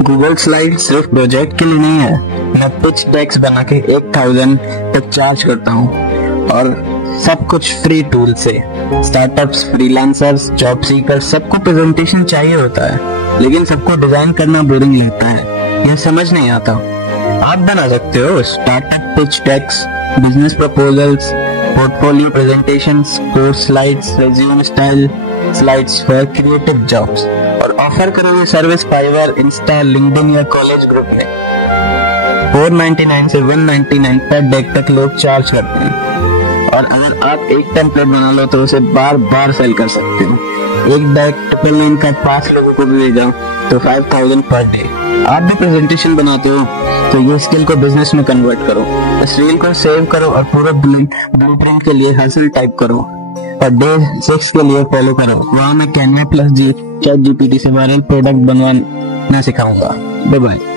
Google slide सिर्फ project के लिए नहीं है। मैं पिच डेक्स बना के 1000 तक चार्ज करता हूँ और सब कुछ फ्री टूल से। स्टार्टअप्स, फ्रीलांसर्स, जॉब सीकर्स सबको प्रेजेंटेशन चाहिए होता है, लेकिन सबको डिजाइन करना बोरिंग लगता है, यह समझ नहीं आता। आप बना सकते हो startup pitch decks, business proposals, portfolio presentations, course slides, resume style slides for creative jobs, और ऑफर करो ये सर्विस फाइवर, इंस्टा, लिंक्डइन या कॉलेज ग्रुप में। 499 से 199 पर डेक तक लोग चार्ज करते हैं, और अगर आप एक टेम्पलेट बना लो तो उसे बार बार सेल कर सकते हो। एक डेक 999 का 5 लोगों को भी भेजा तो 5000 पर डे। आप भी प्रेजेंटेशन बनाते हो तो ये स्किल को बिजनेस में कन्वर्ट करो। इस रील को सेव करो और पूरा ब्लूप्रिंट के लिए हसल टाइप करो और डे 6 के लिए फॉलो करो। वहाँ मैं कैनवा प्लस चैट जीपीटी से वायरल प्रोडक्ट बनवाना सिखाऊंगा। Bye bye.